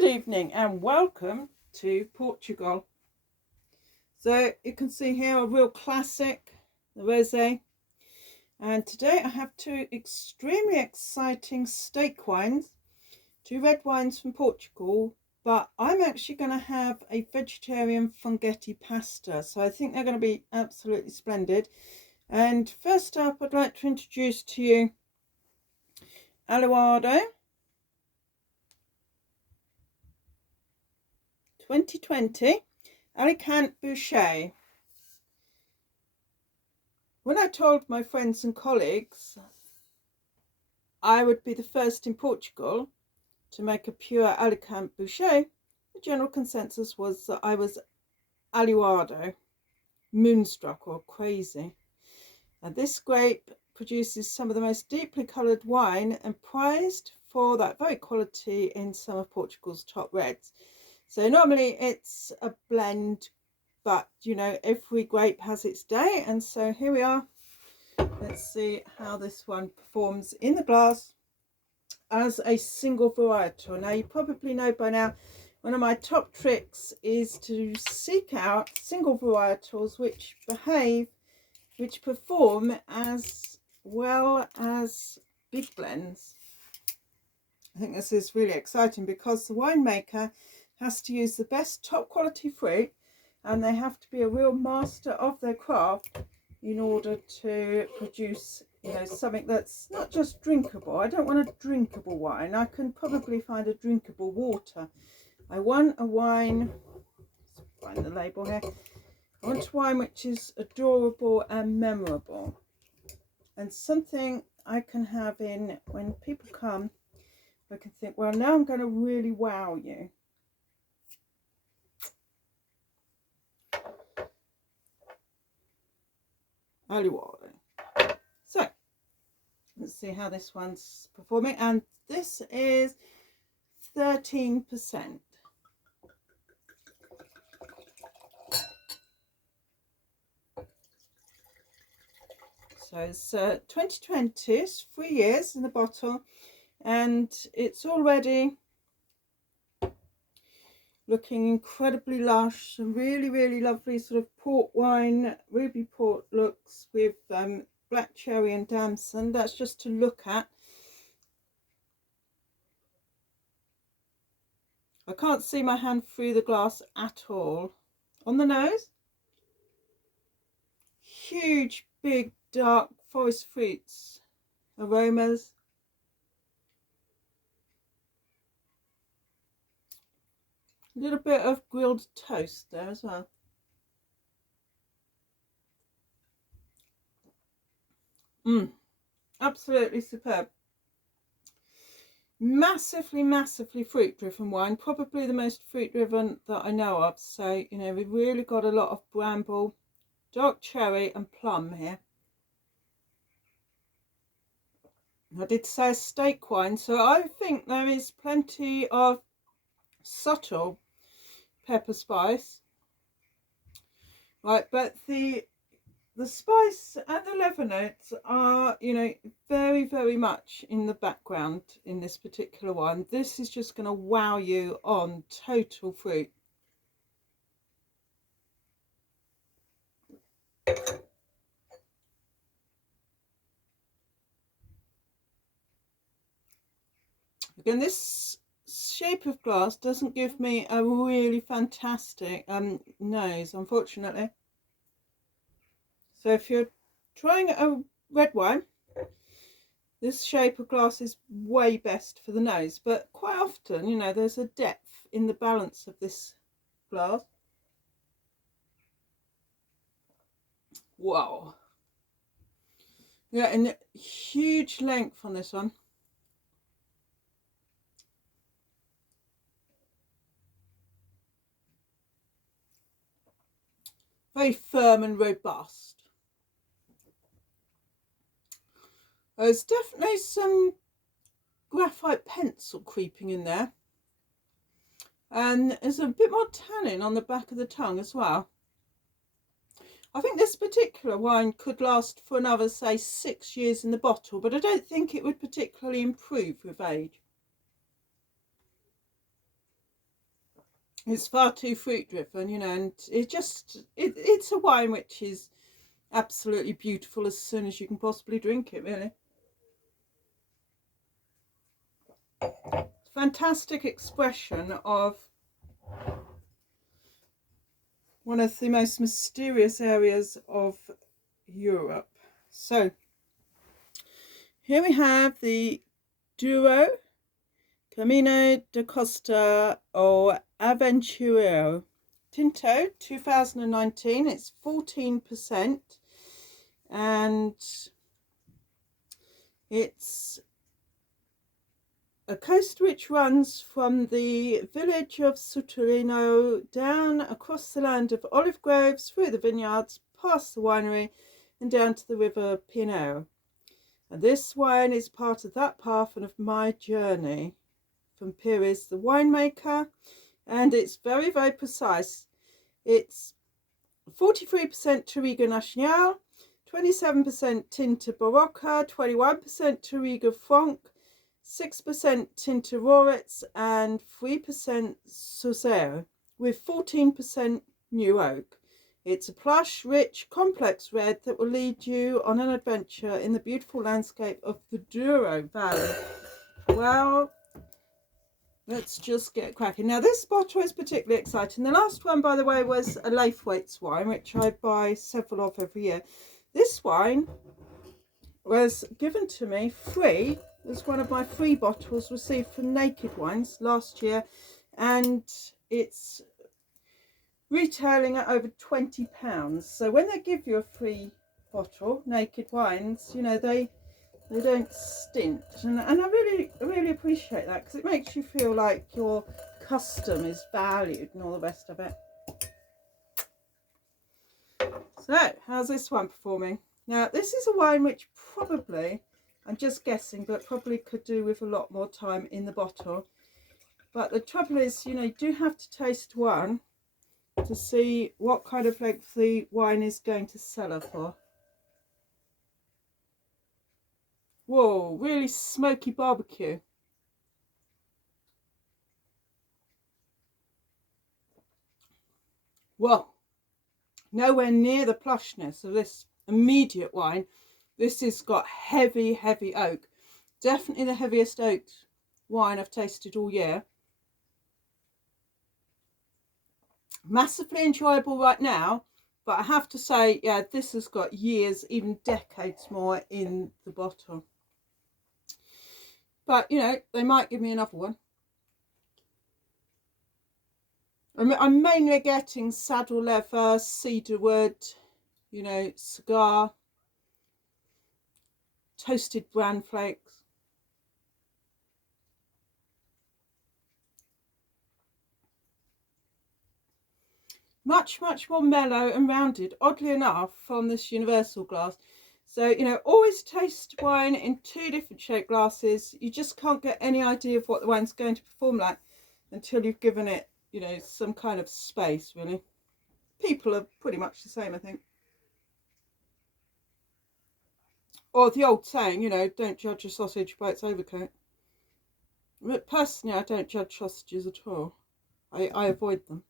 Good evening and welcome to Portugal. So you can see here a real classic, the rosé. And today I have two extremely exciting steak wines, two red wines from Portugal, but I'm actually going to have a vegetarian funghetti pasta. So I think they're going to be absolutely splendid. And first up, I'd like to introduce to you Aluardo 2020 Alicante Bouschet. When I told my friends and colleagues I would be the first in Portugal to make a pure Alicante Bouschet, the general consensus was that I was Aluardo, moonstruck or crazy. Now, this grape produces some of the most deeply coloured wine and prized for that very quality in some of Portugal's top reds. So normally it's a blend, but you know, every grape has its day, and so here we are. Let's see how this one performs in the glass as a single varietal. Now, you probably know by now, one of my top tricks is to seek out single varietals which perform as well as big blends. I think this is really exciting because the winemaker has to use the best top quality fruit, and they have to be a real master of their craft in order to produce, you know, something that's not just drinkable. I don't want a drinkable wine. I can probably find a drinkable water. I want a wine, let's find the label here. I want a wine which is adorable and memorable, and something I can have in when people come. I can think, well, now I'm going to really wow you. Aluardo. So let's see how this one's performing, and this is 13%. So it's 2020, it's 3 years in the bottle, and it's already looking incredibly lush and really lovely sort of port wine, ruby port looks with black cherry and damson. That's just to look at. I can't see my hand through the glass at all. On the nose, huge, big, dark forest fruits, aromas. A little bit of grilled toast there as well. Absolutely superb. Massively fruit driven wine, probably the most fruit driven that I know of. So, you know, we've really got a lot of bramble, dark cherry and plum here. I did say a steak wine, so I think there is plenty of subtle pepper spice, right? But the spice and the leather notes are, you know, very much in the background in this particular one. This is just going to wow you on total fruit. Again, this shape of glass doesn't give me a really fantastic nose, unfortunately. So if you're trying a red wine, this shape of glass is way best for the nose, but quite often, you know, there's a depth in the balance of this glass. Wow. Yeah, and huge length on this one. Very firm and robust. There's definitely some graphite pencil creeping in there, and there's a bit more tannin on the back of the tongue as well. I think this particular wine could last for another, say, 6 years in the bottle, but I don't think it would particularly improve with age. It's far too fruit driven, you know, and it's a wine which is absolutely beautiful as soon as you can possibly drink it, really. Fantastic expression of one of the most mysterious areas of Europe. So here we have the Duoro, Camino de Costa or Aventureiro Tinto 2019. It's 14%, and it's a coast which runs from the village of Sutorino down across the land of olive groves, through the vineyards, past the winery, and down to the river Pinero. And this wine is part of that path and of my journey from Pires the winemaker, and it's very, very precise. It's 43% Touriga Nacional, 27% Tinta Barroca, 21% Touriga Franc, 6% Tinta Roriz, and 3% Sauterre, with 14% new oak. It's a plush, rich, complex red that will lead you on an adventure in the beautiful landscape of the Douro Valley. Well, let's just get cracking. Now, this bottle is particularly exciting. The last one, by the way, was a Laithwaites wine, which I buy several of every year. This wine was given to me free. It was one of my free bottles received from Naked Wines last year, and it's retailing at over £20. So when they give you a free bottle, Naked Wines, you know, they don't stint, and I really appreciate that, because it makes you feel like your custom is valued and all the rest of it. So how's this one performing? Now, this is a wine which probably, I'm just guessing, but probably could do with a lot more time in the bottle. But the trouble is, you know, you do have to taste one to see what kind of length the wine is going to cellar for. Whoa, really smoky barbecue. Well, nowhere near the plushness of this immediate wine. This has got heavy, heavy oak. Definitely the heaviest oak wine I've tasted all year. Massively enjoyable right now, but I have to say, yeah, this has got years, even decades more in the bottle. But, you know, they might give me another one. I'm mainly getting saddle leather, cedarwood, you know, cigar, toasted bran flakes. Much, much more mellow and rounded, oddly enough, from this universal glass. So, you know, always taste wine in 2 different shaped glasses. You just can't get any idea of what the wine's going to perform like until you've given it, you know, some kind of space, really. People are pretty much the same, I think. Or the old saying, you know, don't judge a sausage by its overcoat. But personally, I don't judge sausages at all. I avoid them.